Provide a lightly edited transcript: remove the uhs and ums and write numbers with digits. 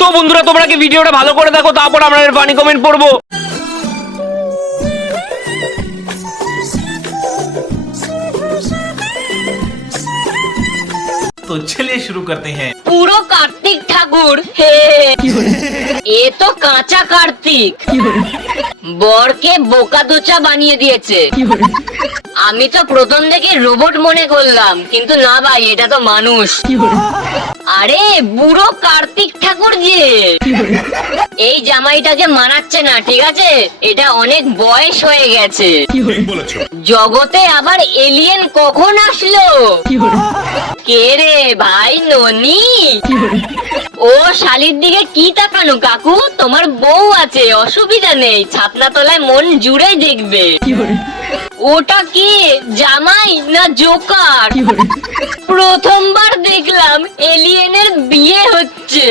তো বন্ধুরা তোমরা কি ভিডিওটা ভালো করে দেখো, তারপর আমরা এর ফানি কমেন্ট পড়বো। तो चलिए शुरू करते हैं। পুরো কার্তিক ঠাকুর হে এ তো কাঁচা কার্তিক বরকে বোকা দোচা বানিয়ে দিয়েছে। আমি তো প্রথম থেকে রোবট মনে করলাম, কিন্তু না ভাই, এটা তো মানুষ। আরে বুড়ো কার্তিক ঠাকুর যে এই জামাইটাকে মানাচ্ছে না, ঠিক আছে? এটা অনেক বয়স হয়ে গেছে। জগতে আবার এলিয়েন কখন আসলো? কে রে ভাই ননি? ও শালির দিকে কি তাকানো কাকু? তোমার বউ আছে, অসুবিধা নেই, ছাতনা তলায় মন জুড়ে দেখবে। ওটা কি জামাই না জোকার? প্রথমবার দেখলাম এলিয়েনের বিয়ে হচ্ছে।